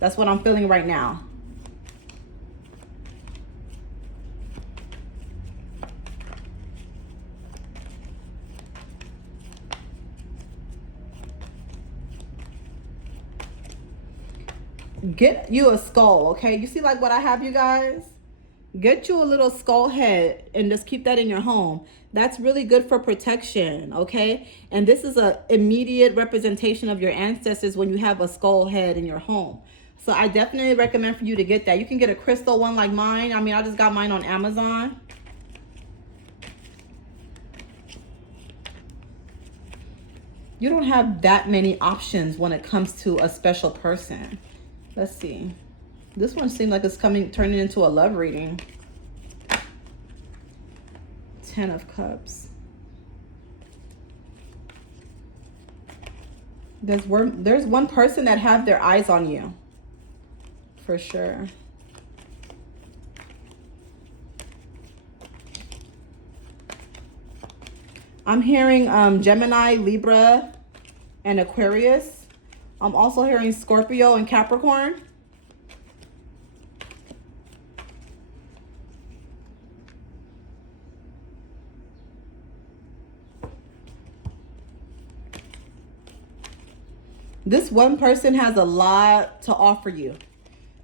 That's what I'm feeling right now. Get you a skull, okay? You see like what I have, you guys? Get you a little skull head and just keep that in your home. That's really good for protection, okay? And this is a immediate representation of your ancestors when you have a skull head in your home. So I definitely recommend for you to get that. You can get a crystal one like mine. I mean, I just got mine on Amazon. You don't have that many options when it comes to a special person. Let's see. This one seemed like it's turning into a love reading. 10 of Cups. There's one person that have their eyes on you. For sure. I'm hearing Gemini, Libra, and Aquarius. I'm also hearing Scorpio and Capricorn. This one person has a lot to offer you.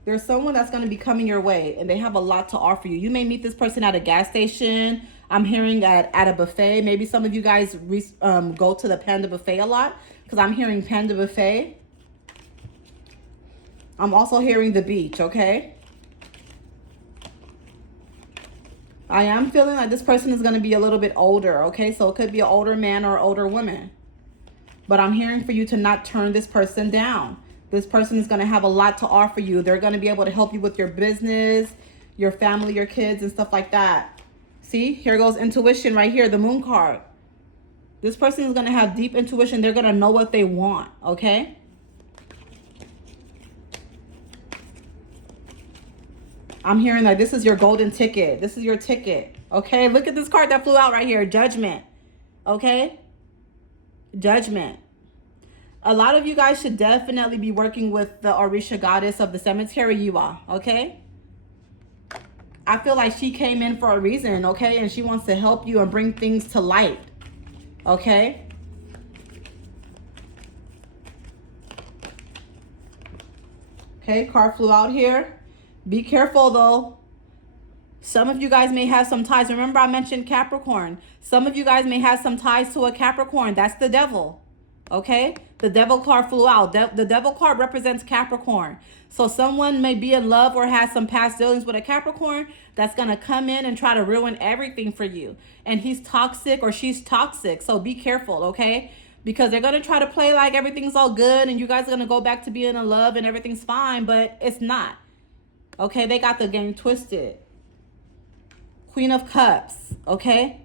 There's someone that's going to be coming your way, and they have a lot to offer you. You may meet this person at a gas station. I'm hearing at a buffet. Maybe some of you guys go to the Panda Buffet a lot, because I'm hearing Panda Buffet. I'm also hearing the beach, okay? I am feeling like this person is going to be a little bit older, okay? So it could be an older man or older woman. But I'm hearing for you to not turn this person down. This person is going to have a lot to offer you. They're going to be able to help you with your business, your family, your kids, and stuff like that. See, here goes intuition right here, the Moon card. This person is going to have deep intuition. They're going to know what they want, okay? I'm hearing that this is your golden ticket. This is your ticket. Okay, look at this card that flew out right here. Judgment. Okay? Judgment. A lot of you guys should definitely be working with the Orisha goddess of the cemetery, Yiwa. Okay? I feel like she came in for a reason, okay? And she wants to help you and bring things to light. Okay? Okay, card flew out here. Be careful though. Some of you guys may have some ties. Remember I mentioned Capricorn. Some of you guys may have some ties to a Capricorn. That's the devil. Okay? The devil card flew out. The devil card represents Capricorn. So someone may be in love or has some past dealings with a Capricorn that's going to come in and try to ruin everything for you. And he's toxic or she's toxic. So be careful, okay? Because they're going to try to play like everything's all good and you guys are going to go back to being in love and everything's fine, but it's not. Okay? They got the game twisted. Queen of Cups, okay?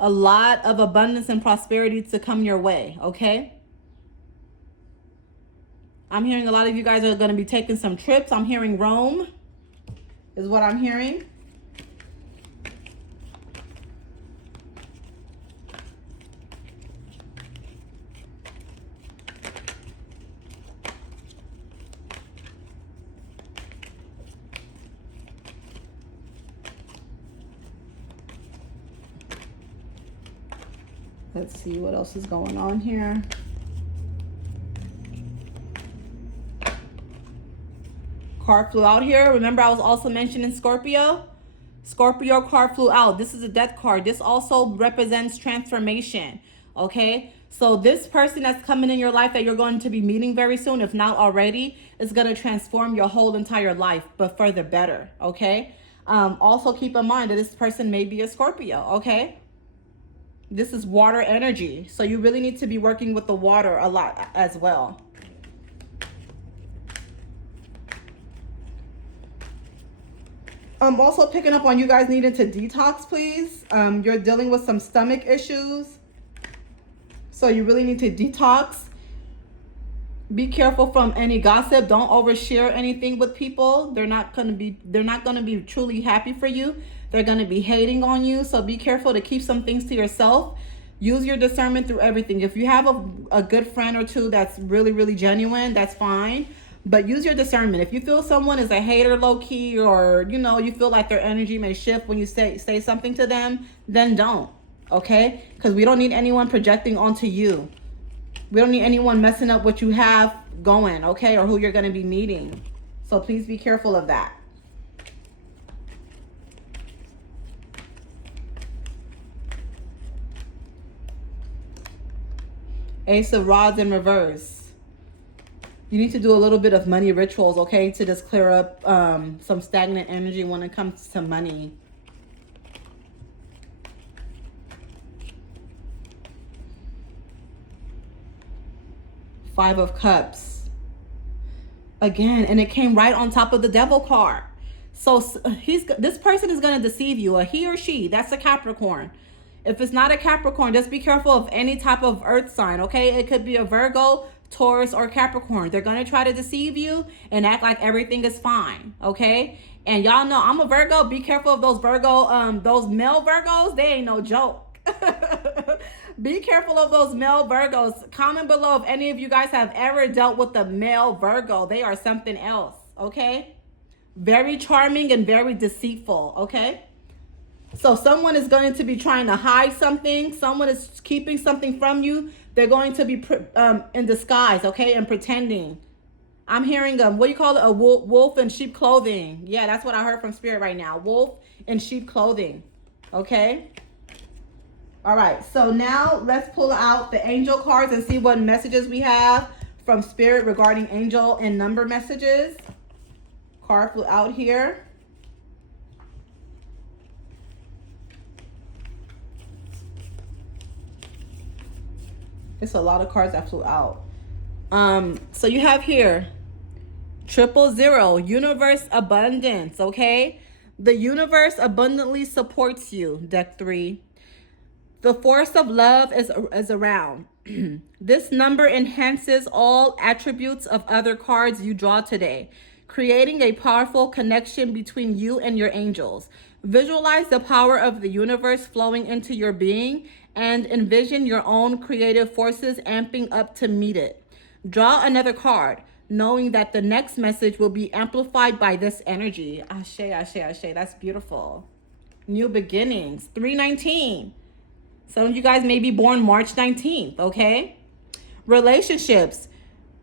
A lot of abundance and prosperity to come your way, okay? I'm hearing a lot of you guys are going to be taking some trips. I'm hearing Rome is what I'm hearing. Let's see what else is going on here. Card flew out here. Remember I was also mentioning Scorpio? Scorpio card flew out. This is a death card. This also represents transformation. Okay? So this person that's coming in your life that you're going to be meeting very soon, if not already, is going to transform your whole entire life, but for the better. Okay? Also keep in mind that this person may be a Scorpio. Okay? This is water energy. So you really need to be working with the water a lot as well. I'm also picking up on you guys needing to detox, please. You're dealing with some stomach issues. So you really need to detox. Be careful from any gossip. Don't overshare anything with people. They're not going to be truly happy for you. They're going to be hating on you. So be careful to keep some things to yourself. Use your discernment through everything. If you have a good friend or two that's really, really genuine, that's fine. But use your discernment. If you feel someone is a hater low-key or, you feel like their energy may shift when you say something to them, then don't. Okay? Because we don't need anyone projecting onto you. We don't need anyone messing up what you have going, okay? Or who you're going to be meeting. So please be careful of that. Ace of Rods in reverse. You need to do a little bit of money rituals, okay? To just clear up some stagnant energy when it comes to money. Five of Cups. Again, and it came right on top of the Devil card. So this person is going to deceive you, a he or she. That's a Capricorn. If it's not a Capricorn, just be careful of any type of earth sign, okay? It could be a Virgo, Taurus, or Capricorn. They're going to try to deceive you and act like everything is fine, okay? And y'all know I'm a Virgo. Be careful of those those male Virgos. They ain't no joke. Be careful of those male Virgos. Comment below if any of you guys have ever dealt with a male Virgo. They are something else, okay? Very charming and very deceitful, okay? So someone is going to be trying to hide something. Someone is keeping something from you. They're going to be in disguise, okay, and pretending. I'm hearing what do you call it? A wolf in sheep clothing. Yeah, that's what I heard from Spirit right now. Wolf in sheep clothing, okay? All right, so now let's pull out the angel cards and see what messages we have from Spirit regarding angel and number messages. Card flew out here. It's a lot of cards that flew out. So you have here 000, universe abundance, okay? The universe abundantly supports you, deck 3. The force of love is around. This number enhances all attributes of other cards you draw today, creating a powerful connection between you and your angels. Visualize the power of the universe flowing into your being and envision your own creative forces amping up to meet it. Draw another card, knowing that the next message will be amplified by this energy. Ashe, ashe, ashe. That's beautiful. New beginnings. 319. Some of you guys may be born March 19th, okay? Relationships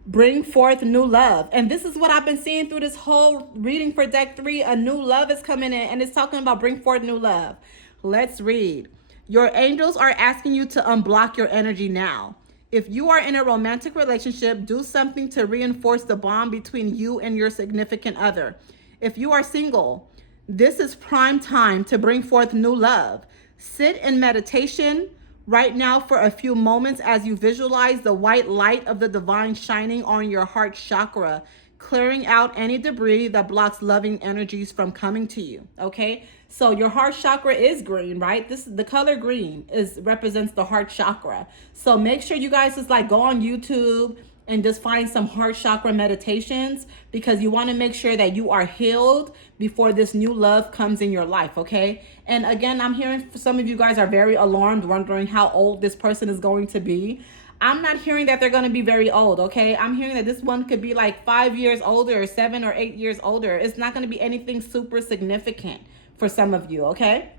bring forth new love. And this is what I've been seeing through this whole reading for deck 3. A new love is coming in, and it's talking about bring forth new love. Let's read. Your angels are asking you to unblock your energy now. If you are in a romantic relationship, do something to reinforce the bond between you and your significant other. If you are single, this is prime time to bring forth new love. Sit in meditation right now for a few moments as you visualize the white light of the divine shining on your heart chakra, clearing out any debris that blocks loving energies from coming to you. Okay, so your heart chakra is green, right? This the color green represents the heart chakra. So make sure you guys just like go on YouTube and just find some heart chakra meditations, because you want to make sure that you are healed before this new love comes in your life. Okay, and again, I'm hearing some of you guys are very alarmed, wondering how old this person is going to be. I'm not hearing that they're going to be very old. Okay, I'm hearing that this one could be like 5 years older or 7 or 8 years older. It's not going to be anything super significant for some of you. Okay,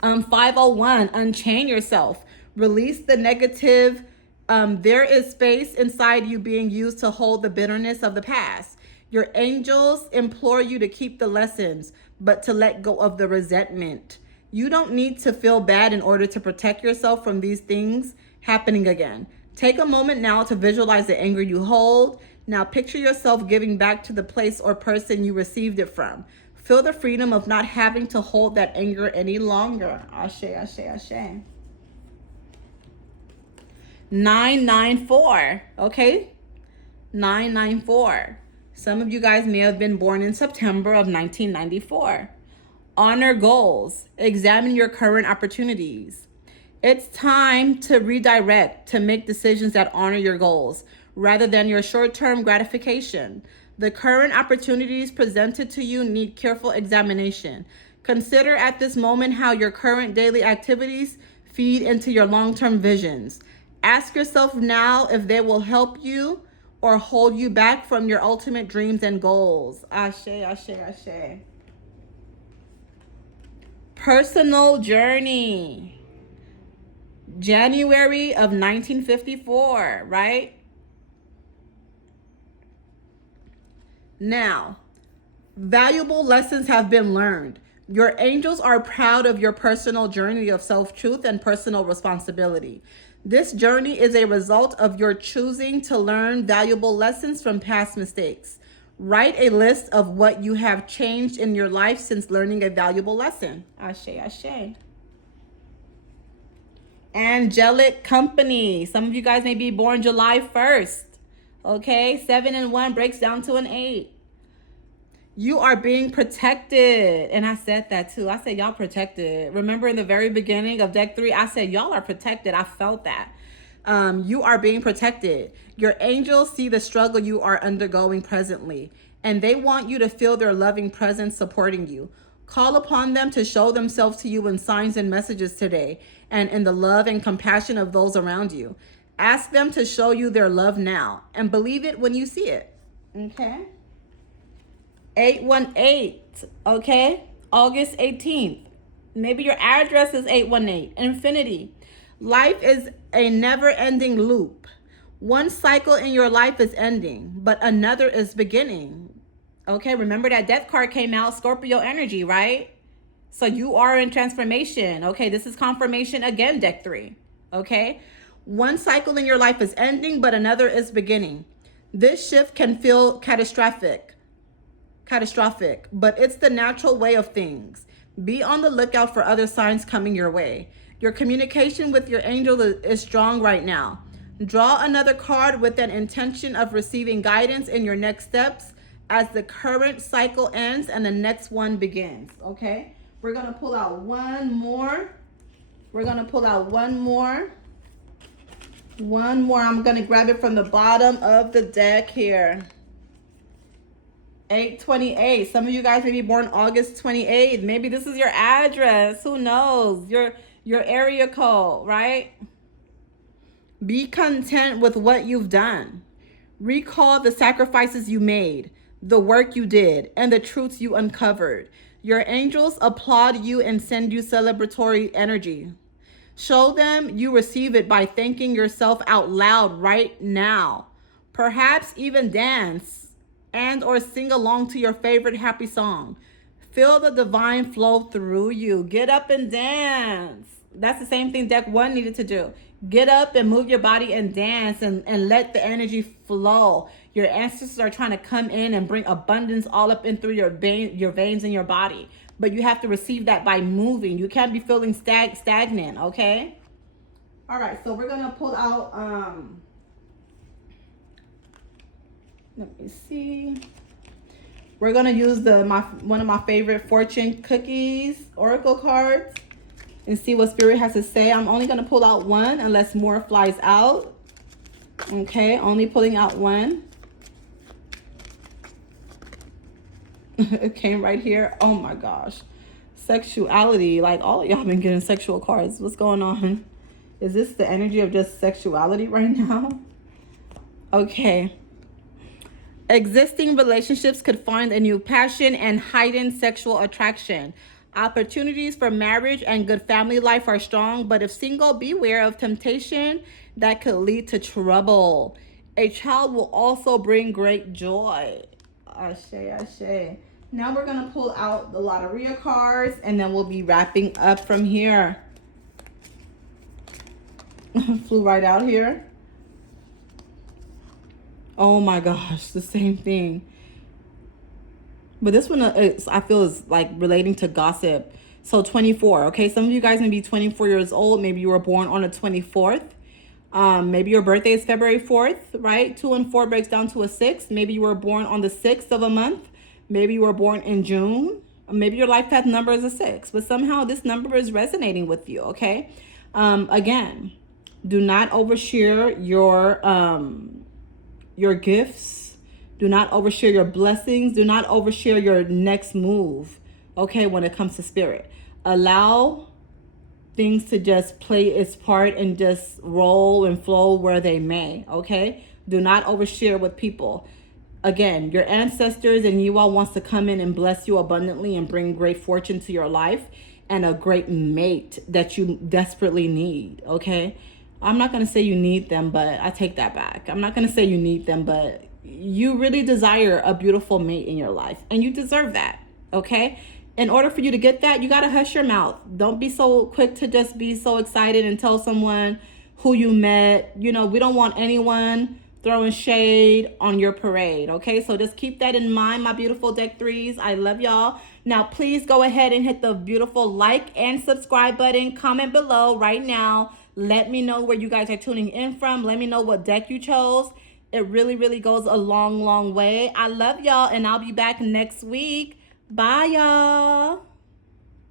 501, unchain yourself, release the negative. There is space inside you being used to hold the bitterness of the past. Your angels implore you to keep the lessons, but to let go of the resentment. You don't need to feel bad in order to protect yourself from these things happening again. Take a moment now to visualize the anger you hold. Now picture yourself giving back to the place or person you received it from. Feel the freedom of not having to hold that anger any longer. Ashe, ashe, ashe. 994, okay? 994. Some of you guys may have been born in September of 1994. Honor goals. Examine your current opportunities. It's time to redirect, to make decisions that honor your goals rather than your short-term gratification. The current opportunities presented to you need careful examination. Consider at this moment how your current daily activities feed into your long-term visions. Ask yourself now if they will help you or hold you back from your ultimate dreams and goals. Ashe, ashe, ashe. Personal journey. January of 1954, right? Now, valuable lessons have been learned. Your angels are proud of your personal journey of self-truth and personal responsibility. This journey is a result of your choosing to learn valuable lessons from past mistakes. Write a list of what you have changed in your life since learning a valuable lesson. Ashe, ashe. Angelic company. Some of you guys may be born July 1st. Okay, 7 and 1 breaks down to an 8. You are being protected. And I said that too. I said, y'all protected. Remember in the very beginning of deck 3, I said, y'all are protected. I felt that. You are being protected. Your angels see the struggle you are undergoing presently, and they want you to feel their loving presence supporting you. Call upon them to show themselves to you in signs and messages today, and in the love and compassion of those around you. Ask them to show you their love now, and believe it when you see it. Okay? 818, okay? August 18th. Maybe your address is 818. Infinity. Life is a never-ending loop. One cycle in your life is ending, but another is beginning. Okay, remember that death card came out, Scorpio energy, right? So you are in transformation. Okay, this is confirmation again, deck 3. Okay? One cycle in your life is ending, but another is beginning. This shift can feel catastrophic, but it's the natural way of things. Be on the lookout for other signs coming your way. Your communication with your angel is strong right now. Draw another card with an intention of receiving guidance in your next steps as the current cycle ends and the next one begins. Okay, we're gonna pull out one more. One more. I'm going to grab it from the bottom of the deck here. 828. Some of you guys may be born August 28th. Maybe this is your address. Who knows? Your area code, right? Be content with what you've done. Recall the sacrifices you made, the work you did, and the truths you uncovered. Your angels applaud you and send you celebratory energy. Show them you receive it by thanking yourself out loud right now. Perhaps even dance and or sing along to your favorite happy song. Feel the divine flow through you. Get up and dance. That's the same thing deck 1 needed to do. Get up and move your body and dance and let the energy flow. Your ancestors are trying to come in and bring abundance all up in through your veins in your body. But you have to receive that by moving. You can't be feeling stagnant, okay? All right, so we're going to pull out, let me see. We're going to use one of my favorite fortune cookies, oracle cards, and see what Spirit has to say. I'm only going to pull out one unless more flies out. Okay, only pulling out one. It came right here. Oh my gosh. Sexuality. Like, all of y'all been getting sexual cards. What's going on? Is this the energy of just sexuality right now? Okay. Existing relationships could find a new passion and heightened sexual attraction. Opportunities for marriage and good family life are strong, but if single, beware of temptation that could lead to trouble. A child will also bring great joy. Ashe, ashe. Now we're going to pull out the Lotteria cards, and then we'll be wrapping up from here. Flew right out here. Oh my gosh, the same thing. But this one, I feel, is like relating to gossip. So 24, okay? Some of you guys may be 24 years old. Maybe you were born on the 24th. Maybe your birthday is February 4th, right? 2 and 4 breaks down to a 6. Maybe you were born on the 6th of a month. Maybe you were born in June. Maybe your life path number is a 6. But somehow this number is resonating with you, okay? Again, do not overshare your gifts. Do not overshare your blessings. Do not overshare your next move, okay, when it comes to Spirit. Allow things to just play its part and just roll and flow where they may, okay? Do not overshare with people. Again, your ancestors and you all wants to come in and bless you abundantly and bring great fortune to your life and a great mate that you desperately need, okay? I'm not going to say you need them, but I take that back. I'm not going to say you need them, but you really desire a beautiful mate in your life, and you deserve that, okay? In order for you to get that, you got to hush your mouth. Don't be so quick to just be so excited and tell someone who you met. You know, we don't want anyone throwing shade on your parade, okay? So just keep that in mind, my beautiful deck 3s. I love y'all. Now, please go ahead and hit the beautiful like and subscribe button. Comment below right now. Let me know where you guys are tuning in from. Let me know what deck you chose. It really, really goes a long, long way. I love y'all, and I'll be back next week. Bye, y'all.